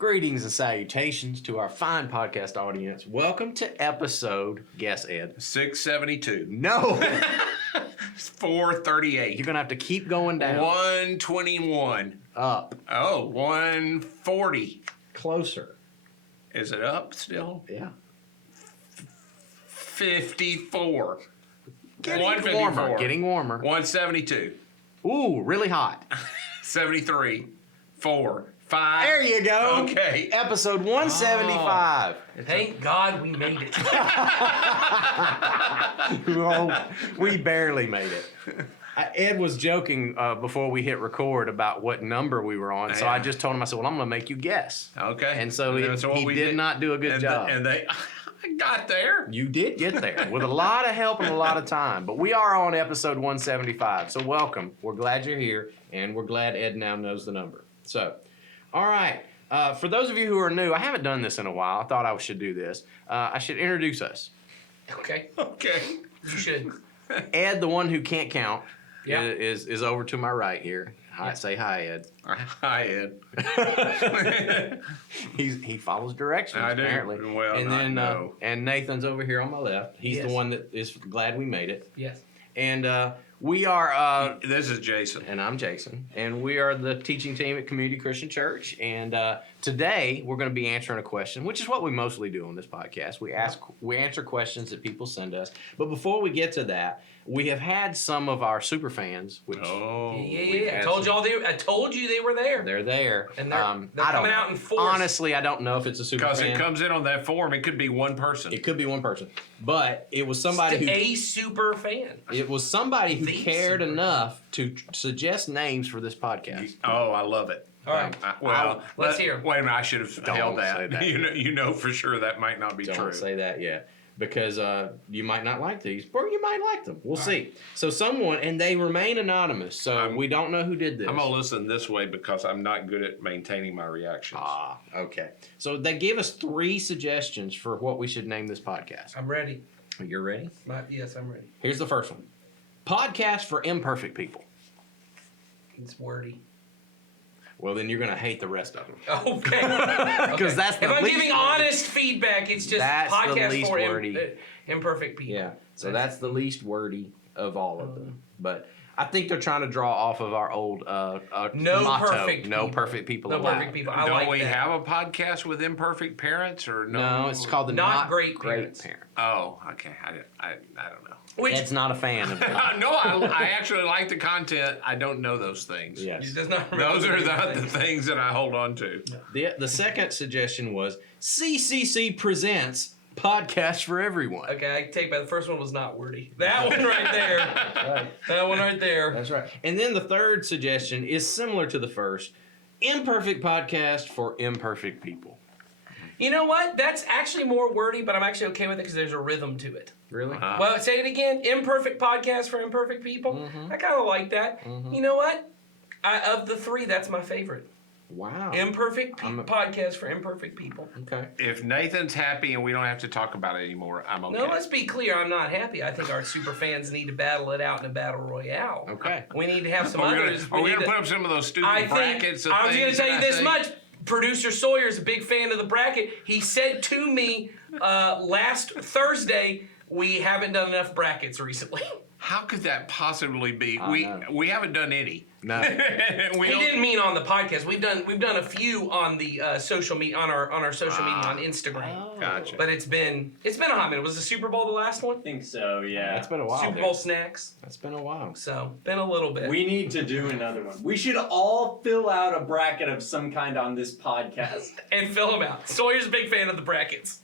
Greetings and salutations to our fine podcast audience. Welcome to episode, guess Ed. 672. No, 438. you're going to have to keep going down. 121. Up. Oh, 140. Closer. Is it up still? Yeah. 54. Getting 154. warmer. Getting warmer. 172. Ooh, really hot. 73. 4. 5. There you go. Okay. Episode 175. Thank God we made it. Oh, we barely made it. Ed was joking before we hit record about what number we were on, so I just told him, I said, well, I'm going to make you guess. Okay. And so that's what he we did not do a good job. And they got there. You did get there with a lot of help and a lot of time. But we are on episode 175, so welcome. We're glad you're here, and we're glad Ed now knows the number. So, all right. For those of you who are new, I haven't done this in a while. I thought I should do this. I should introduce us. Okay, Okay. you should. Ed, the one who can't count, Yeah. is over to my right here. Hi, Yeah. say hi, Ed. Hi, Ed. He follows directions I do. apparently. Well, and not then no. and Nathan's over here on my left. He's Yes. the one that is glad we made it. Yes. And we are. This is Jason. And I'm Jason, and we are the teaching team at Community Christian Church. And today we're going to be answering a question, which is what we mostly do on this podcast. We answer questions that people send us. But before we get to that, we have had some of our super fans, which Oh. Yeah. I told you they were there. they're there, And they're I don't coming know. out in force. Honestly, I don't know if it's a super Because fan. it comes in on that form, it could be one person. It could be one person, but it was somebody who a super fan. it was somebody who The cared super enough to suggest names for this podcast. Oh, I love it. All right. Well, Let's hear. Wait a minute, I should have Don't held say that. that. You know for sure that might not be Don't true. say that yet, because you might not like these, or you might like them. We'll see. So someone, and they remain anonymous, so we don't know who did this. I'm gonna listen this way because I'm not good at maintaining my reactions. Ah, okay. So they gave us 3 suggestions for what we should name this podcast. I'm ready. You're ready? Yes, I'm ready. Here's the first one: Podcast for Imperfect People. It's wordy. Well, then you're gonna hate the rest of them. Okay. Because that's the if I'm least giving wordy. honest feedback, it's just That's the podcast least for wordy. imperfect people. Yeah. So that's the least wordy of all of them. But I think they're trying to draw off of our old No motto. perfect No people. perfect people No allowed. perfect people. I Don't like we that. have a podcast with imperfect parents or no? No, it's called the Not Not Great Parents. Parent. Oh, okay. I don't know. Which Ed's not a fan of that. No, I actually like the content. I don't know those things. Yes. does not remember Those are not the things. things that I hold on to. The second suggestion was CCC Presents Podcast for Everyone. Okay, I take back. The first one was not wordy. That one right there. That one right there. That's right. And then the third suggestion is similar to the first: Imperfect Podcast for Imperfect People. You know what? That's actually more wordy, but I'm actually okay with it because there's a rhythm to it. Really? Well, say it again. Imperfect podcast for imperfect people. I kind of like that. You know what? Of the 3, that's my favorite. Wow. Imperfect podcast for imperfect people. Okay. If Nathan's happy and we don't have to talk about it anymore, I'm okay. No, let's be clear. I'm not happy. I think our super fans need to battle it out in a battle royale. Okay. We need to have some Are we others. gonna need to- put up some of those stupid I think brackets? Of I was going things to tell that you I this say? much. Producer Sawyer's a big fan of the bracket. He said to me last Thursday, we haven't done enough brackets recently. How could that possibly be? know. We haven't done any. No. We He don't- didn't mean on the podcast. We've done a few on the social media on our social media on Instagram. Gotcha. But it's been a hot minute. Was the Super Bowl the last one? I think so, yeah. That's been a while. Super Bowl snacks. That's been a while. So been a little bit. We need to do another one. We should all fill out a bracket of some kind on this podcast. and fill them out. Sawyer's a big fan of the brackets.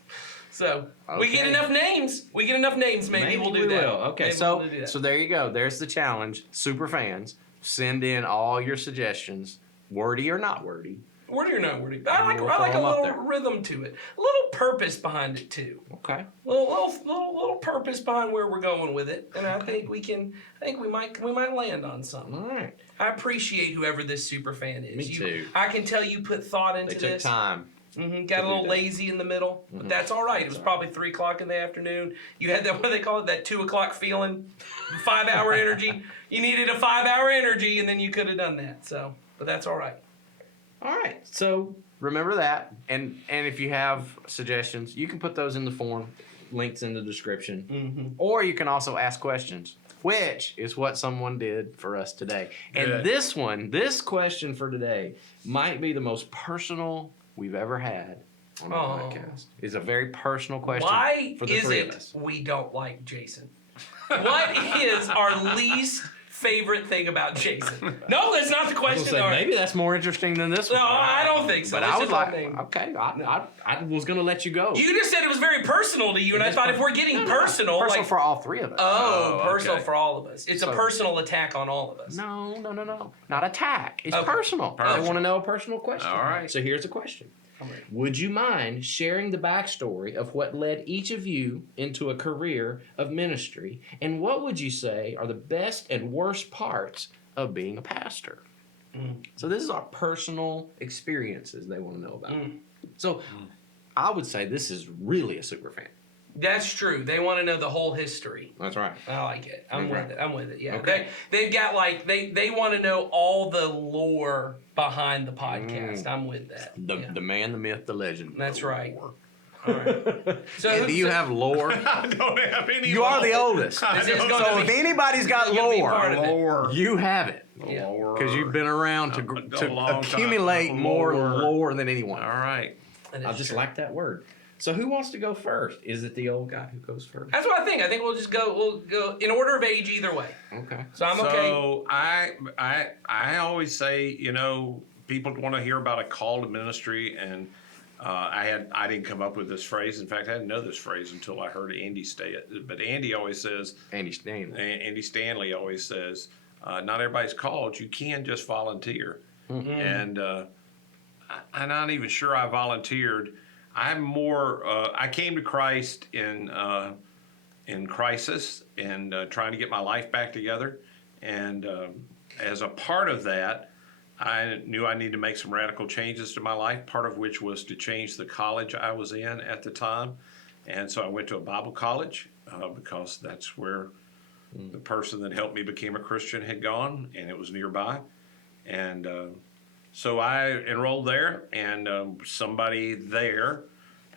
So we get Okay. enough names. Maybe we'll do that. Will. Okay, Maybe so we'll do that. so there you go. There's the challenge. Super fans, send in all your suggestions, wordy or not wordy. Wordy or not wordy. I like We'll a throw 'em up little there. rhythm to it. A little purpose behind it too. Okay. Little purpose behind where we're going with it. And I think we might land on something. All right. I appreciate whoever this super fan is. Me too. I can tell you put thought into They took this. time. Got a do little that. lazy in the middle, but that's all right. It was probably 3 o'clock in the afternoon. You had that, what do they call it, that 2 o'clock feeling, 5-hour energy. You needed a 5-hour energy, and then you could have done that. So, but that's all right. All right. So remember that. And if you have suggestions, you can put those in the form. Links in the description. Or you can also ask questions, which is what someone did for us today. And Good. this question for today might be the most personal we've ever had on the podcast. It's a very personal question Why for the is three of it us. we don't like Jason? What is our least favorite thing about Jason? No, that's not the I was question. gonna All say, right. maybe that's more interesting than this No, one. I don't think so. But It's I was just one like, thing. okay, I was going to let you go. You just said it was very personal to you, and I thought if we're getting personal, Personal like for all three of us. oh, Oh, personal okay. for all of us. It's a So- personal attack on all of us. No. Not attack. It's Okay. personal. They Personal. want to know a personal question. All right. So here's a question. I'm ready. Would you mind sharing the backstory of what led each of you into a career of ministry? And what would you say are the best and worst parts of being a pastor? So this is our personal experiences they want to know about. So I would say this is really a super fan. That's true. They want to know the whole history. That's right. I like it. I'm Okay. with it. I'm with it. Yeah. Okay. They've got like they want to know all the lore behind the podcast. I'm with that. Yeah. The man, the myth, the legend. That's the right. lore. All right. So And do you have lore? I don't have any. You are the oldest. I This is don't gonna So be- if anybody's got You're gonna be part of lore, it. you have it. Yeah. Because you've been around A to long time. accumulate more Lore. lore than anyone. All right. That is I just true. like that word. So who wants to go first? Is it the old guy who goes first? That's what I think. I think we'll just go. We'll go in order of age either way. Okay. So I'm okay. So I always say, people want to hear about a call to ministry, and I didn't come up with this phrase. In fact, I didn't know this phrase until I heard Andy say it. But Andy always says, Andy Stanley. Andy Stanley always says, not everybody's called. You can just volunteer. And I'm not even sure I volunteered. I'm more. I came to Christ in crisis and trying to get my life back together. And as a part of that, I knew I needed to make some radical changes to my life. Part of which was to change the college I was in at the time. And so I went to a Bible college because that's where the person that helped me become a Christian had gone, and it was nearby. And so I enrolled there, and somebody there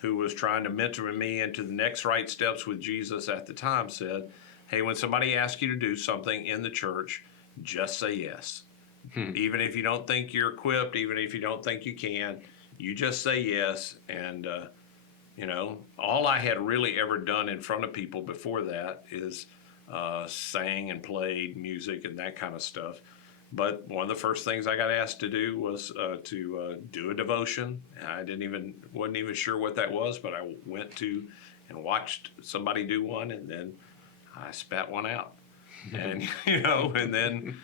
who was trying to mentor me into the next right steps with Jesus at the time said, hey, when somebody asks you to do something in the church, just say yes. Even if you don't think you're equipped, even if you don't think you can, you just say yes. And, all I had really ever done in front of people before that is sang and played music and that kind of stuff. But one of the first things I got asked to do was to do a devotion. I wasn't even sure what that was, but I went to and watched somebody do one, and then I spat one out. And and then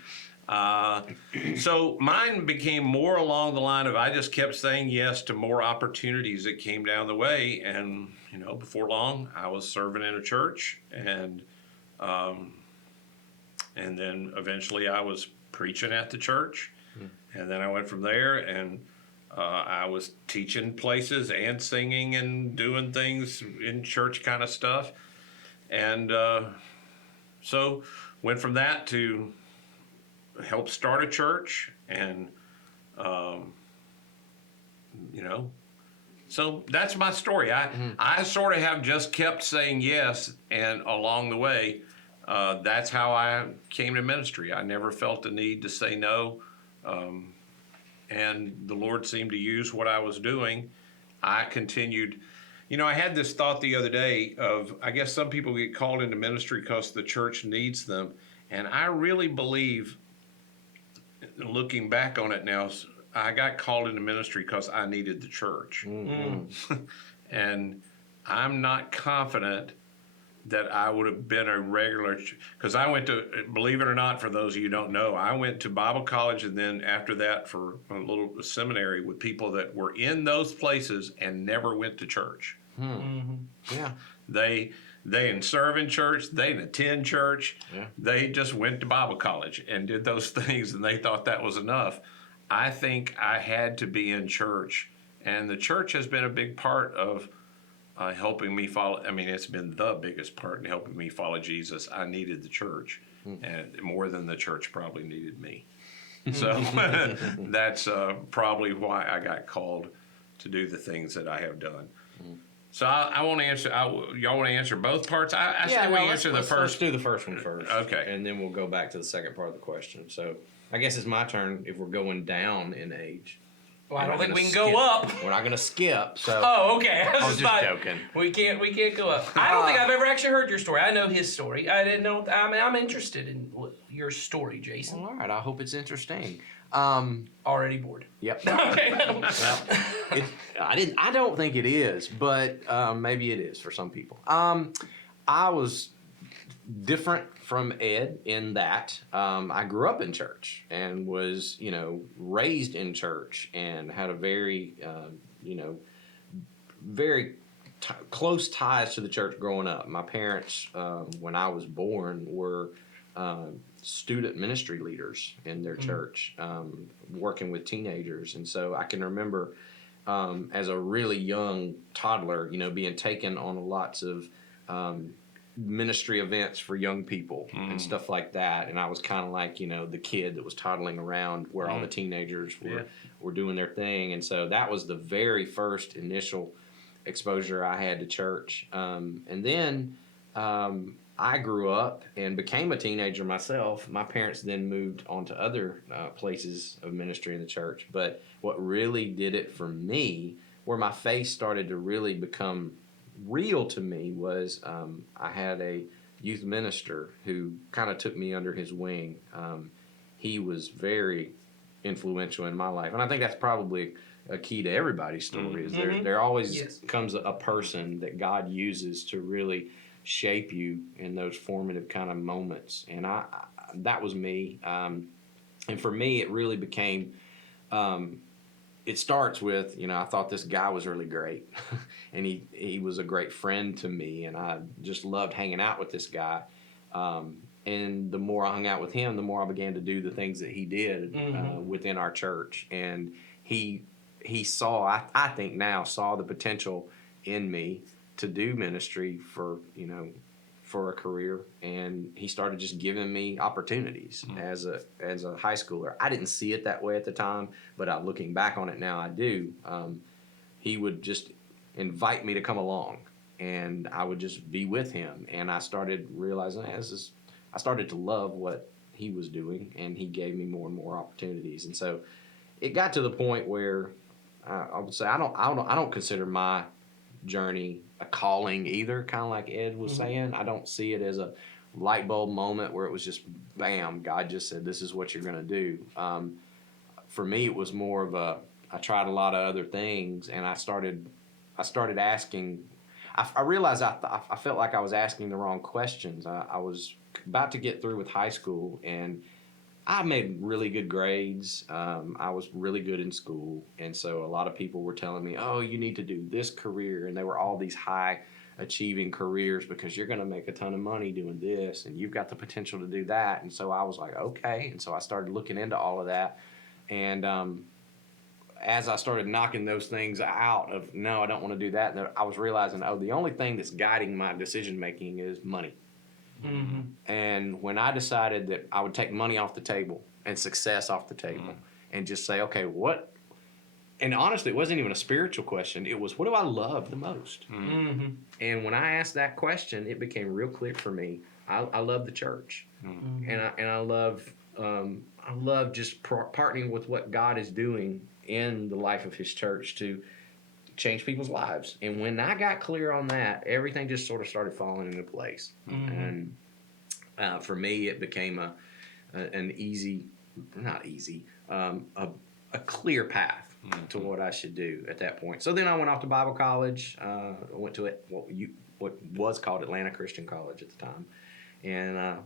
so mine became more along the line of I just kept saying yes to more opportunities that came down the way, and before long I was serving in a church, and then eventually I was preaching at the church, and then I went from there, and I was teaching places and singing and doing things in church kind of stuff, and so went from that to help start a church, and so that's my story. I sort of have just kept saying yes, and along the way, that's how I came to ministry. I never felt the need to say no, and the Lord seemed to use what I was doing. I continued. I had this thought the other day of, I guess some people get called into ministry because the church needs them, and I really believe, looking back on it now, I got called into ministry because I needed the church. And I'm not confident that I would have been a regular, because I went to, believe it or not, for those of you who don't know, I went to Bible college, and then after that for a little seminary with people that were in those places and never went to church. Yeah. They didn't serve in church, they didn't attend church, they just went to Bible college and did those things, and they thought that was enough. I think I had to be in church, and the church has been a big part of helping me follow. I mean, it's been the biggest part in helping me follow Jesus. I needed the church, and more than the church probably needed me. So that's probably why I got called to do the things that I have done. So I want to answer. Y'all want to answer both parts? I say we answer the let's first. do the first one first. Okay. And then we'll go back to the second part of the question. So I guess it's my turn if we're going down in age. Well, I We're don't not think we can gonna go skip. up. We're not going to skip. So Oh, okay. I was just not- joking. We can't go up. I don't think I've ever actually heard your story. I know his story. I didn't know. I mean, I'm interested in your story, Jason. Well, all right. I hope it's interesting. Already bored. Yep. Okay. Well, I don't think it is, but maybe it is for some people. I was different from Ed in that I grew up in church and was, raised in church and had a very, very close ties to the church growing up. My parents, when I was born, were student ministry leaders in their church, working with teenagers. And so I can remember as a really young toddler, being taken on lots of ministry events for young people and stuff like that. And I was kind of like, the kid that was toddling around where all the teenagers were doing their thing. And so that was the very first initial exposure I had to church. And then I grew up and became a teenager myself. My parents then moved on to other places of ministry in the church. But what really did it for me, where my faith started to really become real to me, was I had a youth minister who kind of took me under his wing. He was very influential in my life. And I think that's probably a key to everybody's story, is there always comes a person that God uses to really shape you in those formative kind of moments. And I that was me. And for me, it really became, it starts with, I thought this guy was really great. And he was a great friend to me. And I just loved hanging out with this guy. And the more I hung out with him, the more I began to do the things that he did within our church. And he saw, I think now, saw the potential in me to do ministry for a career, and he started just giving me opportunities as a high schooler. I didn't see it that way at the time, but looking back on it now, I do. He would just invite me to come along, and I would just be with him, and I started realizing I started to love what he was doing, and he gave me more and more opportunities, and so it got to the point where I would say I don't consider my journey a calling either, kind of like Ed was saying. I don't see it as a light bulb moment where it was just bam, God just said this is what you're going to do. For me, it was more of I tried a lot of other things, and I started asking. I realized I felt like I was asking the wrong questions. I was about to get through with high school, and I made really good grades. I was really good in school. And so a lot of people were telling me, oh, you need to do this career. And they were all these high achieving careers because you're going to make a ton of money doing this and you've got the potential to do that. And so I was like, okay. And so I started looking into all of that. And as I started knocking those things out of, no, I don't want to do that, I was realizing, the only thing that's guiding my decision making is money. And when I decided that I would take money off the table and success off the table and just say, okay, what? And honestly, it wasn't even a spiritual question. It was, what do I love the most? And when I asked that question, it became real clear for me. I love the church, and I love just partnering with what God is doing in the life of His church to change people's lives. And when I got clear on that, everything just sort of started falling into place. And for me, it became an easy, not easy, a clear path to what I should do at that point. So then I went off to Bible college. I went to what was called Atlanta Christian College at the time, and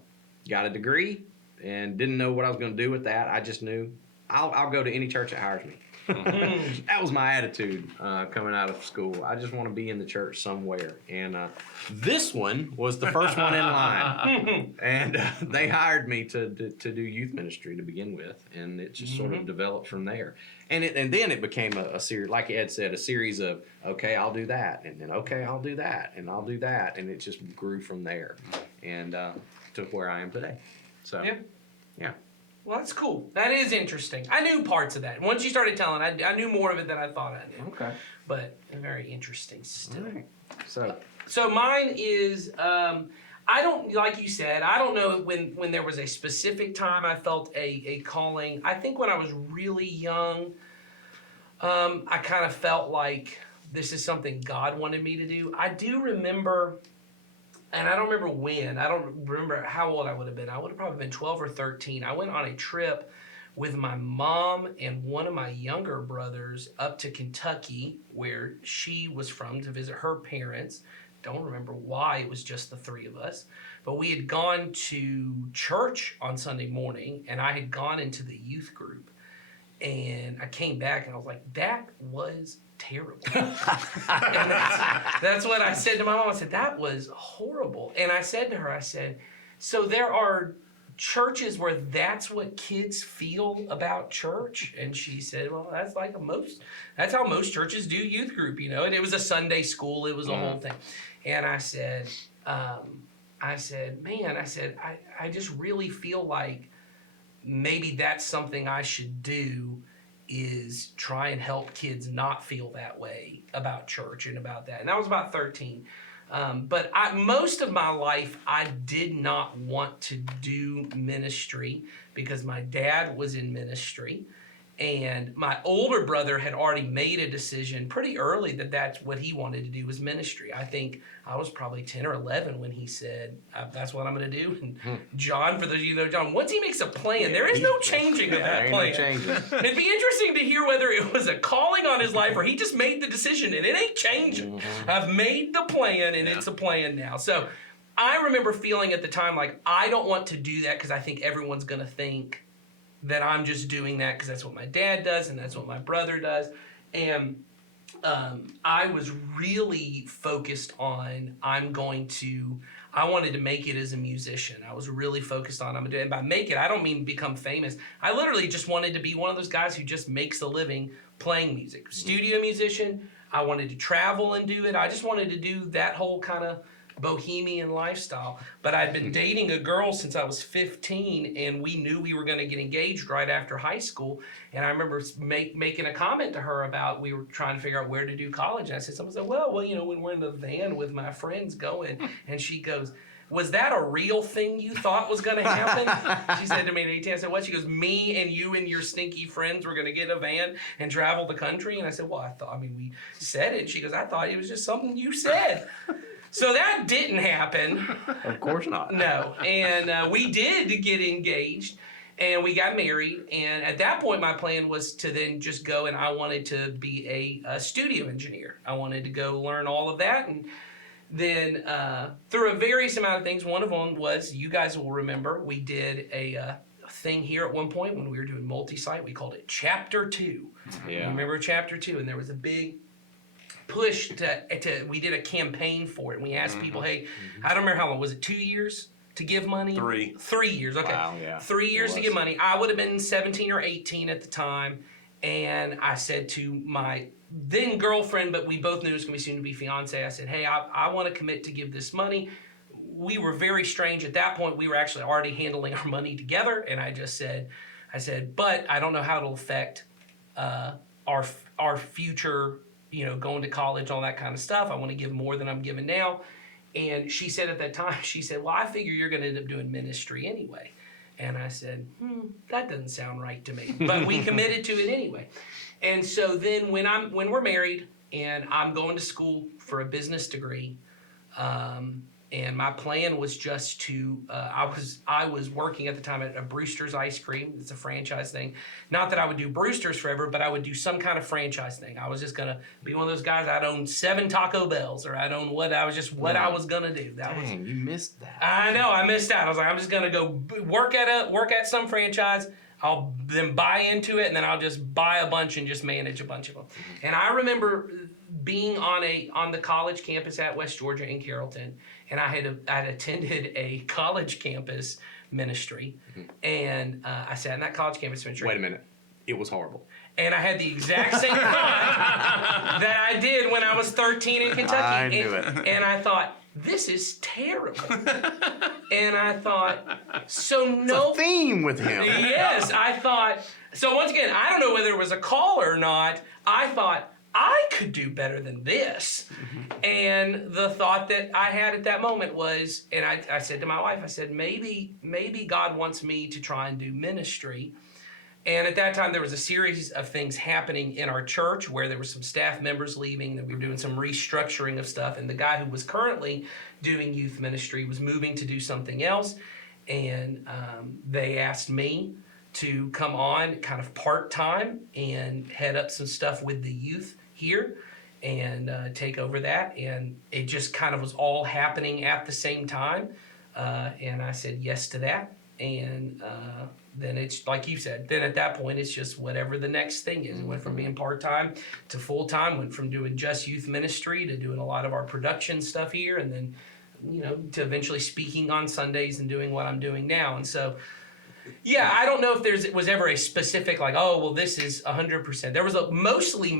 got a degree and didn't know what I was going to do with that. I just knew I'll go to any church that hires me. That was my attitude coming out of school. I just want to be in the church somewhere. And this one was the first one in line. And they hired me to do youth ministry to begin with. And it just sort of developed from there. And then it became a series, like Ed said, a series of, okay, I'll do that. And then, okay, I'll do that. And I'll do that. And it just grew from there and to where I am today. So, yeah. Well, that's cool. That is interesting. I knew parts of that. Once you started telling, I knew more of it than I thought I knew. Okay. But very interesting still. All right. So, So mine is, I don't, like you said, I don't know when there was a specific time I felt a calling. I think when I was really young, I kind of felt like this is something God wanted me to do. I do remember, and I don't remember when, I don't remember how old I would have been. I would have probably been 12 or 13. I went on a trip with my mom and one of my younger brothers up to Kentucky, where she was from, to visit her parents. Don't remember why it was just the three of us, but we had gone to church on Sunday morning, and I had gone into the youth group, and I came back and I was like, that was terrible. And that's what I said to my mom. I said, that was horrible. And I said to her, I said, so there are churches where that's what kids feel about church? And she said, well, that's that's how most churches do youth group, you know. And it was a Sunday school, it was a whole thing. And I said, man, I just really feel like maybe that's something I should do, is try and help kids not feel that way about church and about that. And I was about 13. But most of my life, I did not want to do ministry because my dad was in ministry. And my older brother had already made a decision pretty early that that's what he wanted to do, was ministry. I think I was probably 10 or 11 when he said, that's what I'm going to do. And John, for those of you who know John, once he makes a plan, there is no changing of that plan. It'd be interesting to hear whether it was a calling on his life or he just made the decision and it ain't changing. I've made the plan and it's a plan now. So I remember feeling at the time like, I don't want to do that because I think everyone's going to think that I'm just doing that because that's what my dad does and that's what my brother does. And I was really focused on, I wanted to make it as a musician. I was really focused on, and by make it, I don't mean become famous. I literally just wanted to be one of those guys who just makes a living playing music. Studio musician. I wanted to travel and do it. I just wanted to do that whole kind of bohemian lifestyle. But I'd been dating a girl since I was 15, and we knew we were going to get engaged right after high school. And I remember making a comment to her about, we were trying to figure out where to do college. And I said, someone said, well, you know, when we're in the van with my friends going. And she goes, was that a real thing you thought was going to happen? She said to me at 18, I said, what? She goes, me and you and your stinky friends were going to get a van and travel the country? And I said, well, we said it. She goes, I thought it was just something you said. So that didn't happen. of course not. No. And we did get engaged and we got married. And at that point, my plan was to then just go, and I wanted to be a studio engineer. I wanted to go learn all of that. And then through a various amount of things, one of them was, you guys will remember, we did a thing here at one point when we were doing multi-site. We called it Chapter 2. Yeah. You remember Chapter 2? And there was a big push to we did a campaign for it, and we asked people, hey, I don't remember how long was it, 2 years to give money? 3 years. Okay. Wow, yeah. 3 years to give money. I would have been 17 or 18 at the time, and I said to my then girlfriend, but we both knew it was going to be soon to be fiance, I said, hey, I want to commit to give this money. We were very strange at that point. We were actually already handling our money together, and I said, but I don't know how it'll affect our future, you know, going to college, all that kind of stuff. I want to give more than I'm giving now. And she said at that time, she said, well, I figure you're going to end up doing ministry anyway. And I said, that doesn't sound right to me. But we committed to it anyway. And so then when we're married and I'm going to school for a business degree, and my plan was just to, I was working at the time at a Brewster's Ice Cream. It's a franchise thing. Not that I would do Brewster's forever, but I would do some kind of franchise thing. I was just going to be one of those guys. I'd own 7 Taco Bells, or I'd own what I was going to do. Dang, you missed that. I know, I missed out. I was like, I'm just going to go work at some franchise. I'll then buy into it, and then I'll just buy a bunch and just manage a bunch of them. And I remember being on the college campus at West Georgia in Carrollton, and I'd attended a college campus ministry, and I sat in that college campus ministry. Wait a minute. It was horrible. And I had the exact same thought that I did when I was 13 in Kentucky. I knew it. And I thought, this is terrible. And I thought, so no. Theme with him. Yes, I thought. So once again, I don't know whether it was a call or not. I thought, I could do better than this. And the thought that I had at that moment was, and I said to my wife, I said, maybe God wants me to try and do ministry. And at that time, there was a series of things happening in our church where there were some staff members leaving, that we were doing some restructuring of stuff. And the guy who was currently doing youth ministry was moving to do something else. And they asked me to come on kind of part-time and head up some stuff with the youth here and take over that. And it just kind of was all happening at the same time. And I said yes to that. And then it's like you said, then at that point, it's just whatever the next thing is. It went from being part-time to full-time, went from doing just youth ministry to doing a lot of our production stuff here. And then, to eventually speaking on Sundays and doing what I'm doing now. And so, yeah, I don't know if it was ever a specific like, oh, well, this is 100%. There was mostly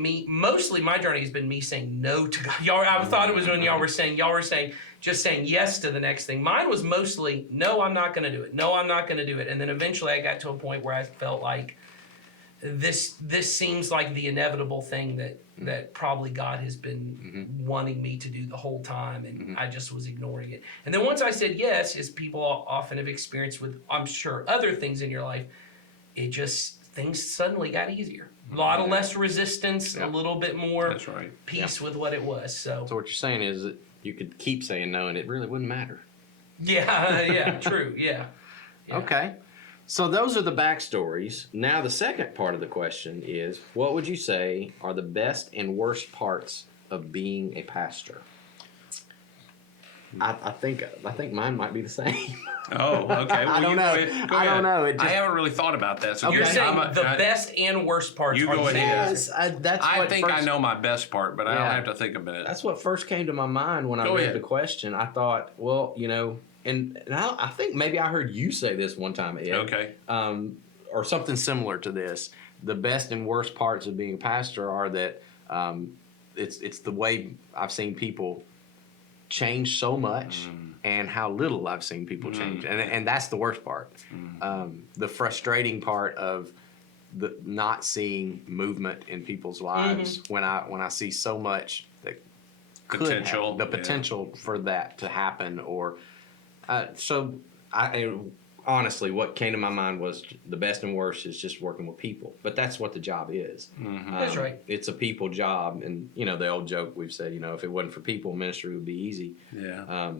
my journey has been me saying no to God. I thought it was when y'all were saying just saying yes to the next thing. Mine was mostly, no, I'm not going to do it. No, I'm not going to do it. And then eventually I got to a point where I felt like this seems like the inevitable thing that probably God has been wanting me to do the whole time, and I just was ignoring it. And then once I said yes, as people often have experienced with, I'm sure, other things in your life, things suddenly got easier. A lot of less resistance, a little bit more That's right. peace with what it was. So So what you're saying is that you could keep saying no and it really wouldn't matter. yeah, true, yeah. Okay. So those are the backstories. Now the second part of the question is, what would you say are the best and worst parts of being a pastor? I think mine might be the same. Oh, okay. Well, I don't you know. Go ahead. Go I don't ahead. know. It I just- haven't really thought about that. So You're Okay. saying the best and worst parts You are go the same. ahead. Yes, that's I what think first, I know my best part, but I'll Yeah. have to think a minute. That's what first came to my mind when I Go read ahead. the question. I thought, well, and I think maybe I heard you say this one time, Ed. Okay. Or something similar to this. The best and worst parts of being a pastor are that it's the way I've seen people change so much and how little I've seen people change. And that's the worst part. The frustrating part of the not seeing movement in people's lives when I see so much that could Potential, the potential for that to happen. Or so I honestly, what came to my mind was the best and worst is just working with people. But that's what the job is. That's right. It's a people job, and the old joke we've said, if it wasn't for people, ministry would be easy. Yeah.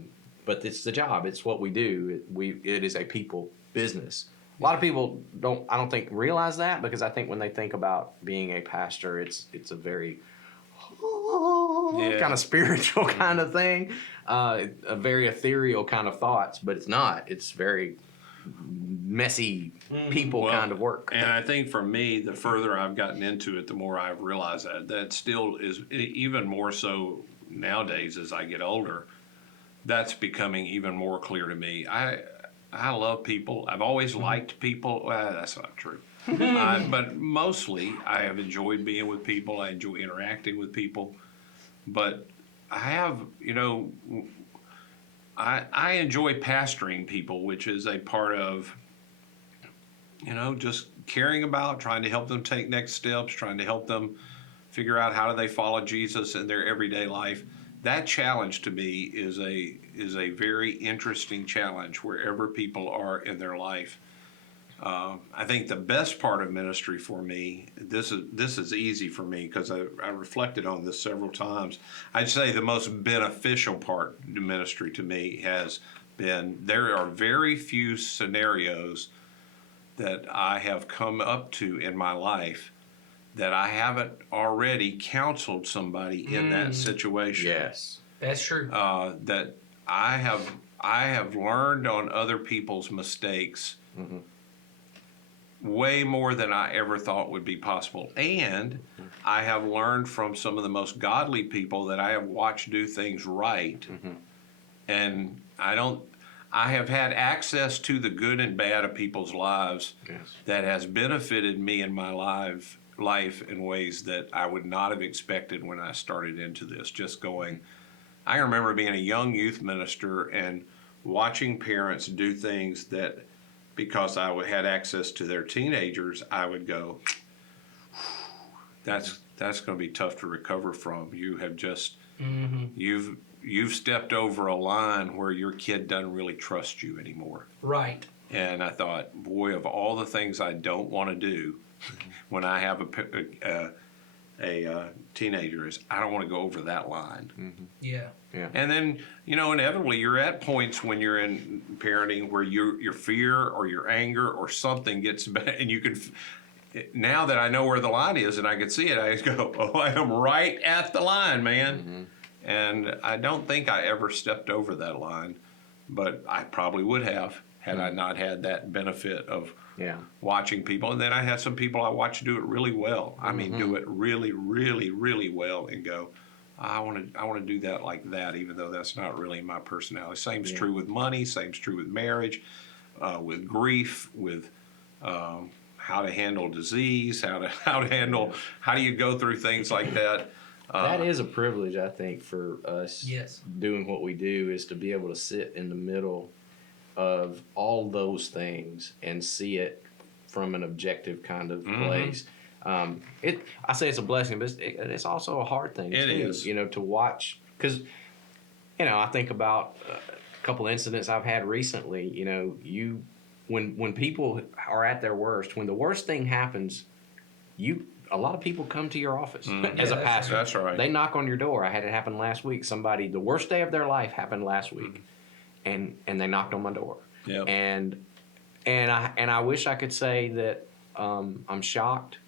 But it's the job. It's what we do. It is a people business. A lot of people I don't think realize that, because I think when they think about being a pastor, it's a very kind of spiritual kind of thing, a very ethereal kind of thoughts. But it's not. It's very messy people Well, kind of work. And I think for me, the further I've gotten into it, the more I've realized that still is even more so nowadays as I get older. That's becoming even more clear to me. I love people. I've always liked people. Well, that's not true. But mostly, I have enjoyed being with people. I enjoy interacting with people. But I have, I enjoy pastoring people, which is a part of, just caring about, trying to help them take next steps, trying to help them figure out how do they follow Jesus in their everyday life. That challenge to me is a very interesting challenge wherever people are in their life. I think the best part of ministry for me, this is easy for me because I reflected on this several times. I'd say the most beneficial part of ministry to me has been, there are very few scenarios that I have come up to in my life that I haven't already counseled somebody in that situation. Yes. That's true. That I have learned on other people's mistakes way more than I ever thought would be possible. And I have learned from some of the most godly people that I have watched do things right. And I have had access to the good and bad of people's lives Yes. that has benefited me in my life life in ways that I would not have expected when I started into this. Just going, I remember being a young youth minister and watching parents do things that, because I had access to their teenagers, I would go, that's going to be tough to recover from. You have just you've stepped over a line where your kid doesn't really trust you anymore. Right. And I thought, boy, of all the things I don't want to do when I have a teenager, is I don't want to go over that line. Yeah. And then, inevitably you're at points when you're in parenting where your fear or your anger or something gets bad, and you can. Now that I know where the line is and I can see it, I just go, oh, I am right at the line, man. And I don't think I ever stepped over that line, but I probably would have had I not had that benefit of watching people. And then I had some people I watched do it really well. I mean, do it really, really, really well, and go, I want to do that like that, even though that's not really my personality. Same's true with money. Same's true with marriage, with grief, with how to handle disease, how do you go through things like that. That is a privilege, I think, for us Yes. doing what we do, is to be able to sit in the middle of all those things and see it from an objective kind of place. I say it's a blessing, but it's also a hard thing It too, is. to watch, because I think about a couple incidents I've had recently. When people are at their worst, when the worst thing happens, a lot of people come to your office as a Yeah, pastor. That's right. They knock on your door. I had it happen last week. Somebody, the worst day of their life happened last week, and they knocked on my door. Yep. And I wish I could say that I'm shocked,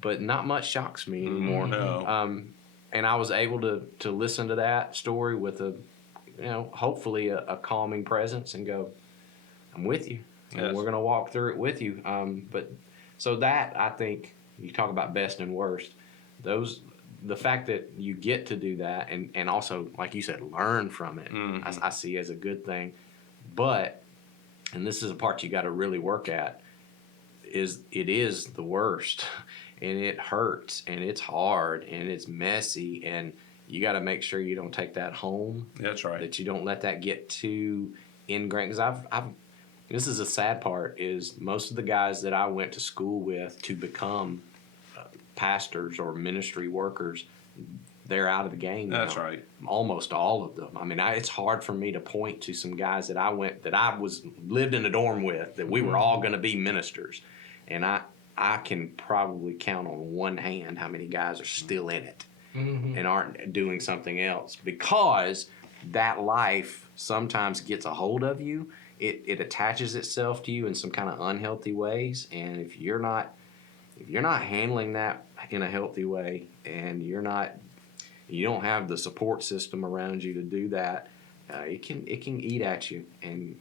but not much shocks me anymore. No. And I was able to listen to that story with hopefully a calming presence and go, I'm with you. And Yes. we're going to walk through it with you. But so that, I think, you talk about best and worst, the fact that you get to do that and also, like you said, learn from it, I see as a good thing. But, and this is a part you got to really work at, it is the worst, and it hurts, and it's hard, and it's messy, and you got to make sure you don't take that home. That's right. That you don't let that get too ingrained. Because this is a sad part, is most of the guys that I went to school with to become pastors or ministry workers, they're out of the game now. That's right. Almost all of them. I mean, it's hard for me to point to some guys that I lived in a dorm with, that we were all going to be ministers, and I can probably count on one hand how many guys are still in it and aren't doing something else, because that life sometimes gets a hold of you. It attaches itself to you in some kind of unhealthy ways, and if you're not handling that in a healthy way, and you don't have the support system around you to do that, it can eat at you, and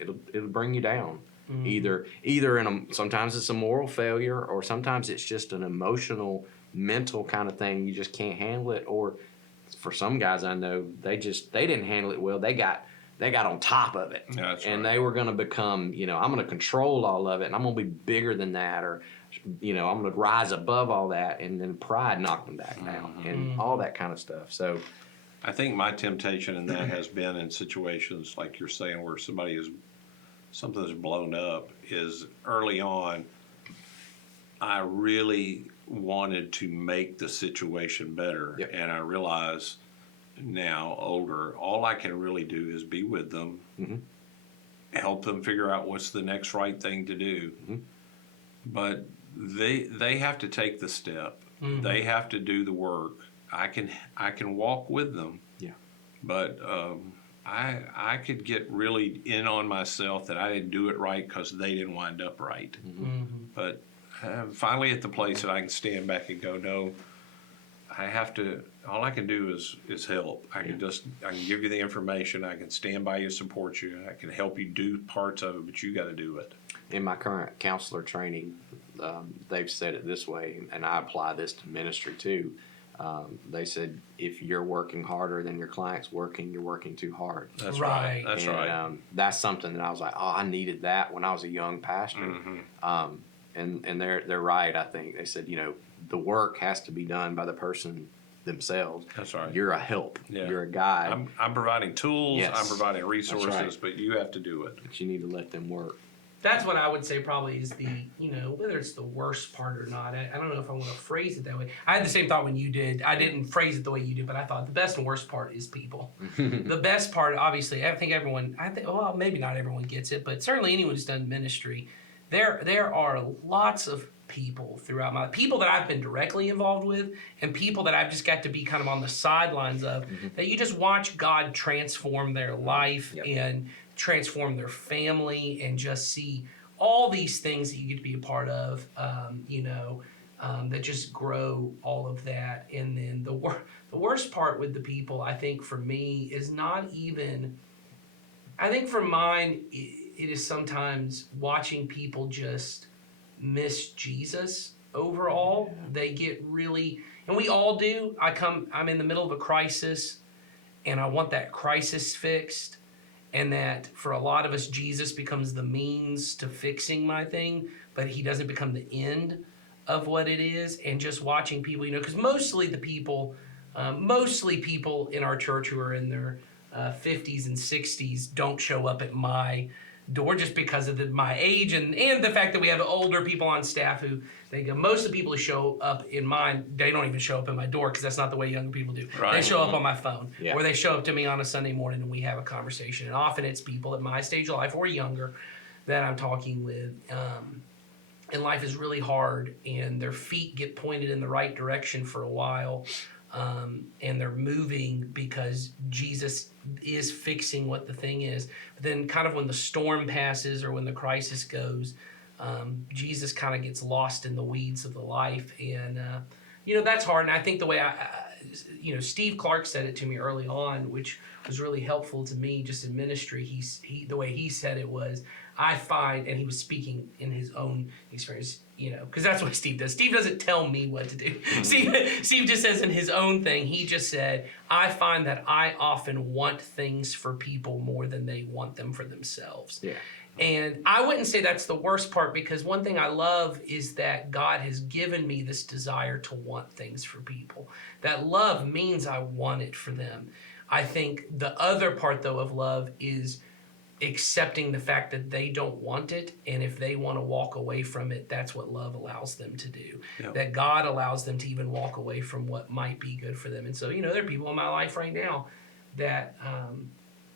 it'll bring you down. Either sometimes it's a moral failure, or sometimes it's just an emotional, mental kind of thing. You just can't handle it. Or for some guys I know, they didn't handle it well. They got on top of it. That's and right. they were going to become, I'm going to control all of it, and I'm going to be bigger than that, or I'm going to rise above all that, and then pride knocked them back down, and all that kind of stuff. So I think my temptation in that has been in situations like you're saying, where something's blown up, is early on, I really wanted to make the situation better. Yep. And I realize now, older, all I can really do is be with them, help them figure out what's the next right thing to do. But they have to take the step. They have to do the work. I can walk with them. Yeah. But I could get really in on myself that I didn't do it right because they didn't wind up right. But I'm finally at the place that I can stand back and go, no, I have to. All I can do is help. I can give you the information. I can stand by you, support you. I can help you do parts of it, but you got to do it. in my current counselor training, they've said it this way, and I apply this to ministry too. They said, if you're working harder than your client's working, you're working too hard. That's Right. right. That's And, right. that's something that I was like, oh, I needed that when I was a young pastor. and they're right. I think they said, the work has to be done by the person themselves. That's right. You're a help. Yeah. You're a guide, I'm providing tools, Yes. I'm providing resources, right. but you have to do it. but you need to let them work. That's what I would say probably is the, whether it's the worst part or not. I don't know if I want to phrase it that way. I had the same thought when you did. I didn't phrase it the way you did, but I thought the best and worst part is people. The best part, obviously, well, maybe not everyone gets it, but certainly anyone who's done ministry, there are lots of people throughout people that I've been directly involved with and people that I've just got to be kind of on the sidelines of, that you just watch God transform their life Yep. and transform their family and just see all these things that you get to be a part of, that just grow all of that. And then the worst part with the people, I think for me, is not even, I think for mine, it is sometimes watching people just miss Jesus overall. They get really, and we all do. I'm in the middle of a crisis and I want that crisis fixed. And that for a lot of us, Jesus becomes the means to fixing my thing, but he doesn't become the end of what it is. And just watching people, because mostly people in our church who are in their 50s and 60s don't show up at my door just because of my age and the fact that we have older people on staff who they go. Most of the people who show up in mine, they don't even show up at my door because that's not the way younger people do. Right. They show up on my phone, Yeah. or they show up to me on a Sunday morning and we have a conversation. And often it's people at my stage of life or younger that I'm talking with. And life is really hard, and their feet get pointed in the right direction for a while. And they're moving because Jesus is fixing what the thing is. But then kind of when the storm passes or when the crisis goes, Jesus kind of gets lost in the weeds of the life. And, that's hard. And I think the way Steve Clark said it to me early on, which was really helpful to me just in ministry. The way he said it was, I find, and he was speaking in his own experience, because that's what Steve does. Steve doesn't tell me what to do. Steve just says in his own thing, he just said, I find that I often want things for people more than they want them for themselves. Yeah. And I wouldn't say that's the worst part, because one thing I love is that God has given me this desire to want things for people. That love means I want it for them. I think the other part, though, of love is accepting the fact that they don't want it, and if they want to walk away from it, that's what love allows them to do. Yep. That God allows them to even walk away from what might be good for them. And so, there are people in my life right now that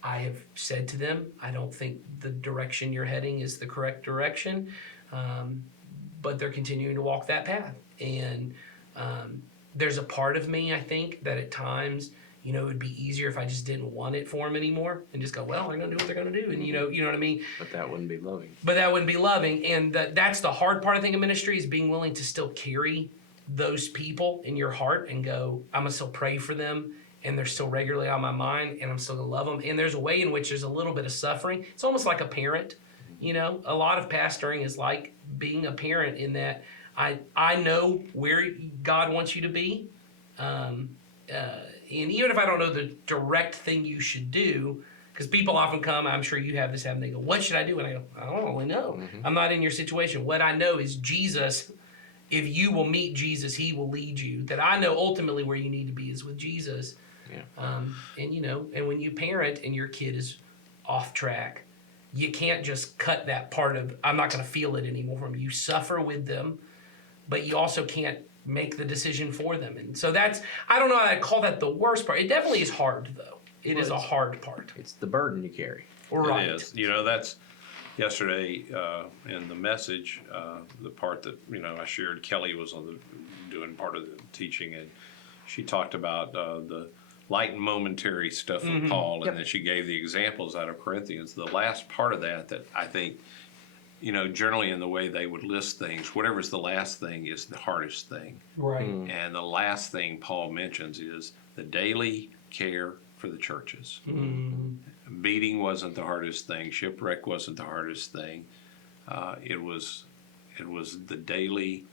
I have said to them, I don't think the direction you're heading is the correct direction, but they're continuing to walk that path. And there's a part of me, I think, that at times, it would be easier if I just didn't want it for them anymore and just go, well, they're going to do what they're going to do. And, you know what I mean? But that wouldn't be loving. But that wouldn't be loving. And that's the hard part, I think, of ministry, is being willing to still carry those people in your heart and go, I'm going to still pray for them, and they're still regularly on my mind, and I'm still going to love them. And there's a way in which there's a little bit of suffering. It's almost like a parent. A lot of pastoring is like being a parent, in that I know where God wants you to be. And even if I don't know the direct thing you should do, because people often come, I'm sure you have this happen, they go, what should I do? And I go, I don't really know. Mm-hmm. I'm not in your situation. What I know is Jesus, if you will meet Jesus, he will lead you. That I know ultimately where you need to be is with Jesus. Yeah. And when you parent and your kid is off track, you can't just cut that part of, I'm not going to feel it anymore from you. You suffer with them, but you also can't make the decision for them. And so I don't know how I'd call that the worst part. It definitely is hard, though. It is a hard part. It's the burden you carry. Right. It is. That's yesterday in the message, the part that, I shared, Kelly was doing part of the teaching, and she talked about the light and momentary stuff of Paul, and then she gave the examples out of Corinthians. The last part of that I think, generally in the way they would list things, whatever's the last thing is the hardest thing. Right. And the last thing Paul mentions is the daily care for the churches. Beating wasn't the hardest thing. Shipwreck wasn't the hardest thing. It was the daily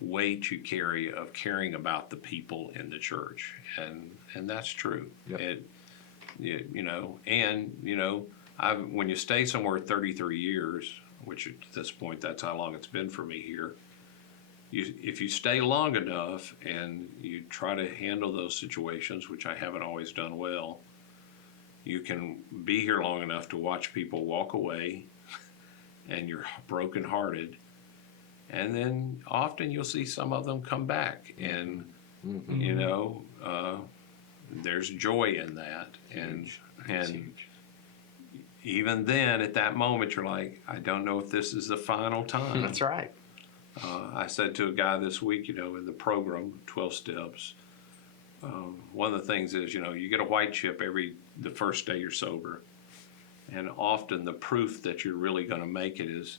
weight you carry of caring about the people in the church, and that's true. Yep. When you stay somewhere 33 years, which at this point, that's how long it's been for me here. If you stay long enough and you try to handle those situations, which I haven't always done well, you can be here long enough to watch people walk away and you're brokenhearted. And then often you'll see some of them come back, and you know, there's joy in that. And even then, at that moment, you're like, I don't know if this is the final time. That's right. I said to a guy this week, you know, in the program, 12 Steps, one of the things is, you know, you get a white chip the first day you're sober. And often the proof that you're really going to make it is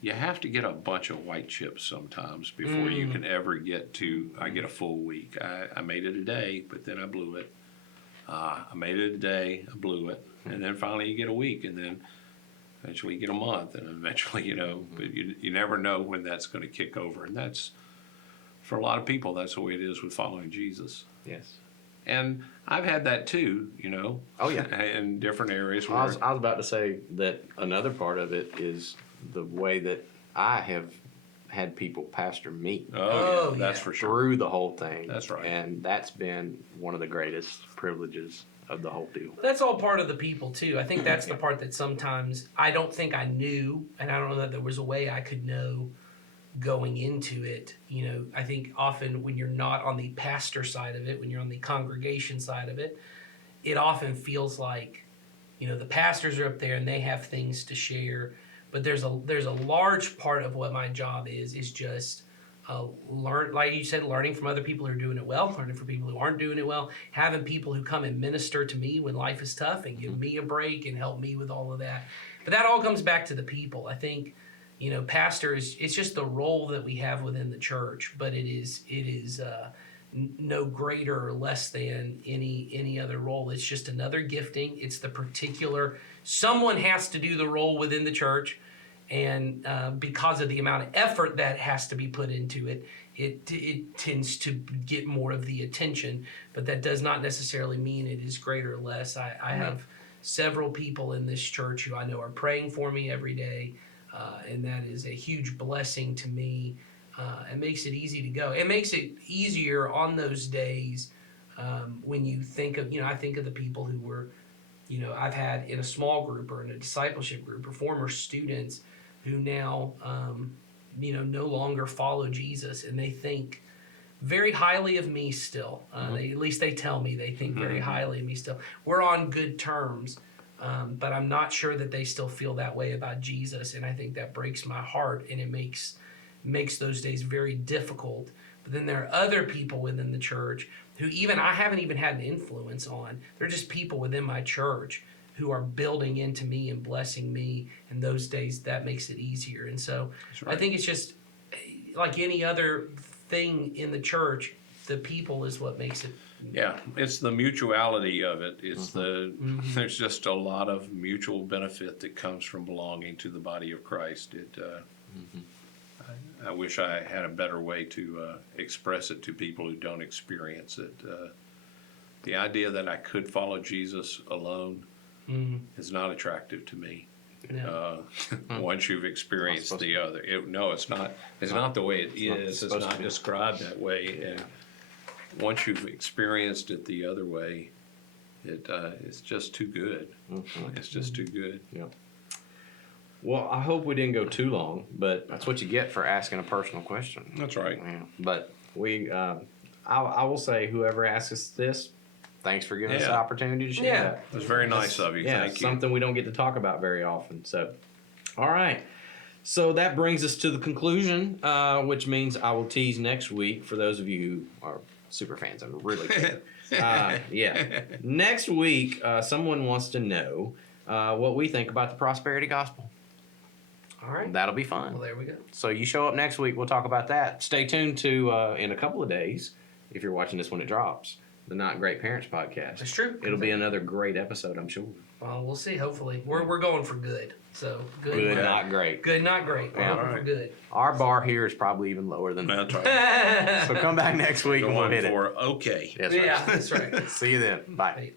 you have to get a bunch of white chips sometimes before you can ever get to, I get a full week. I made it a day, but then I blew it. I made it a day, I blew it. And then finally you get a week, and then eventually you get a month, and eventually, you know, but you never know when that's going to kick over. And that's, for a lot of people, that's the way it is with following Jesus. Yes. And I've had that too, you know. Oh, yeah. In different areas where I was about to say that another part of it is the way that I have had people pastor me Oh, Oh, yeah, that's yeah. for sure. through the whole thing. That's right. And that's been one of the greatest privileges of the whole deal. That's all part of the people too. I think that's the part that sometimes I don't think I knew, and I don't know that there was a way I could know going into it. You know, I think often when you're not on the pastor side of it, when you're on the congregation side of it, it often feels like, you know, the pastors are up there and they have things to share, but there's a large part of what my job is just learn, like you said, learning from other people who are doing it well, learning from people who aren't doing it well, having people who come and minister to me when life is tough and give me a break and help me with all of that. But that all comes back to the people. I think, you know, pastor it's just the role that we have within the church, but it is no greater or less than any other role. It's just another gifting. It's the particular, someone has to do the role within the church. And because of the amount of effort that has to be put into it, it tends to get more of the attention. But that does not necessarily mean it is greater or less. I have several people in this church who I know are praying for me every day, and that is a huge blessing to me. It makes it easy to go. It makes it easier on those days when you think of, you know, I think of the people who were, you know, I've had in a small group or in a discipleship group or former students who now, you know, no longer follow Jesus, and they think very highly of me still. At least they tell me they think very highly of me still. We're on good terms, but I'm not sure that they still feel that way about Jesus, and I think that breaks my heart, and it makes those days very difficult. But then there are other people within the church who I haven't even had an influence on. They're just people within my church who are building into me and blessing me. And those days, that makes it easier. And so right. I think it's just like any other thing in the church, the people is what makes it. Yeah, it's the mutuality of it. It's there's just a lot of mutual benefit that comes from belonging to the body of Christ. I wish I had a better way to express it to people who don't experience it. The idea that I could follow Jesus alone is not attractive to me. No. Once you've experienced the other, it's not. It's not the way it is. It's not described that way. And once you've experienced it the other way, it's just too good. It's just too good. Yeah. Well, I hope we didn't go too long, but that's what you get for asking a personal question. That's right. Yeah. But I will say, whoever asks us this, thanks for giving us the opportunity to share Yeah. that. It was very nice of you. Yeah, Thank you. something we don't get to talk about very often. So, all right. So that brings us to the conclusion, which means I will tease next week for those of you who are super fans. I'm really kidding. Yeah. Next week, someone wants to know what we think about the prosperity gospel. All right. That'll be fun. Well, there we go. So you show up next week, we'll talk about that. Stay tuned to, in a couple of days, if you're watching this when it drops, the Not Great Parents podcast. That's true. It'll be another great episode, I'm sure. Well, we'll see. Hopefully, we're going for good. So Good, not great. Good, not great. We're Yeah. hoping for good. Our bar here is probably even lower than that. That's right. So come back next week and we'll Going hit it. for okay. Yes, sir. Yeah, that's right. See you then. Bye. Right.